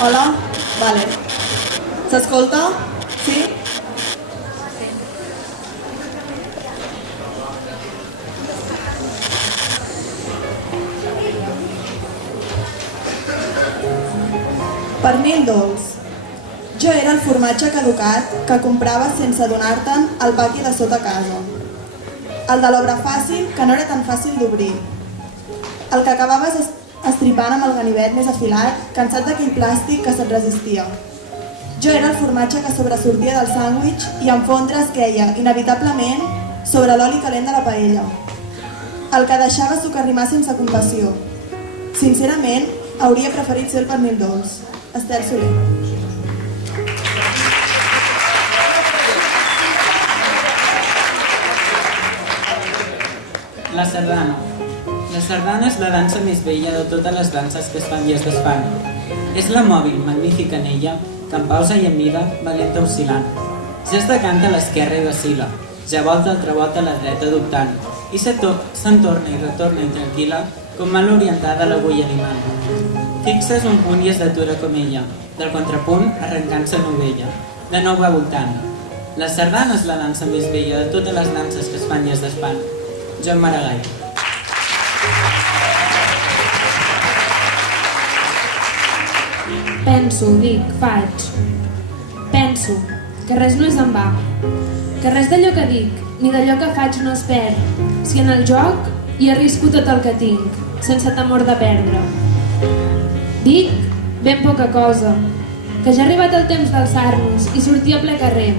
Hola? Vale. S'escolta? Sí? Pernil dolç. Jo era el formatge caducat que compraves sense adonar-te'n al paqui de sota casa. El de l'obra fàcil, que no era tan fàcil d'obrir. El que acabaves estripant amb el ganivet més afilat, cansat d'aquell plàstic que se't resistia. Jo era el formatge que sobresortia del sàndwich i en fondre es queia, inevitablement, sobre l'oli calent de la paella. El que deixava socarrimar sense compassió. Sincerament, hauria preferit ser el pernil dolç. Estel Soler. La sardana. La sardana és la dansa més vella de totes les danses que es fan i es desfan. És la mòbil, magnífica en ella, que en pausa i en mida, valenta oscil·lant. Ja es decanta a l'esquerra i vacila, ja volta altra volta a la dreta dubtant, i se'n torna i retorna intranquil·la, com mal orientada a l'agulla animant. Fixes un punt i es detura com ella, del contrapunt arrencant-se novella, de nou va voltant. La sardana és la dansa més vella de totes les danses que es fan i es desfan. Joan Maragall. Penso, dic, faig. Penso, que res no és en va. Que res d'allò que dic, ni d'allò que faig no es perd. Si en el joc hi arrisco tot el que tinc, sense temor de perdre. Dic ben poca cosa, que ja ha arribat el temps d'alçar-nos i sortir a ple carrer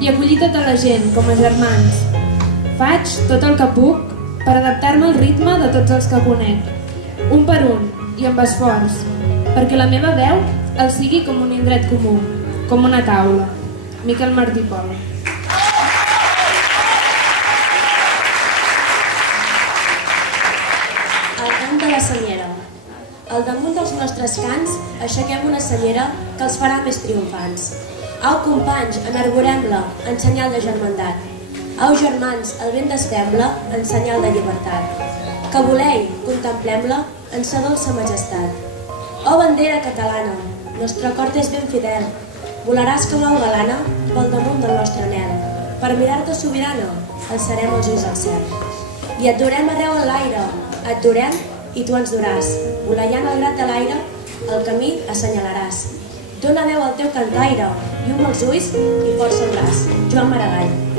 i acollir tota la gent com a germans. Faig tot el que puc per adaptar-me al ritme de tots els que conec, un per un i amb esforç, perquè la meva veu el sigui com un indret comú, com una taula. Miquel Martí Pol. El cant de la senyera. Al damunt dels nostres cants aixequem una senyera que els farà més triomfants. Au, companys, enarborem-la en senyal de germandat. Au, germans, el vent desfem-la en senyal de llibertat. Que volei, contemplem-la en sa dolça majestat. Oh, bandera catalana, nostre cor és ben fidel. Volaràs com au galana pel damunt del nostre anel. Per mirar-te sobirana, alçarem els ulls al cel. I et durem arreu en l'aire, et durem i tu ens duràs. Voleiant el grat de l'aire, el camí assenyalaràs. Dóna veu al teu cantaire, llum als ulls i força al braç. Joan Maragall.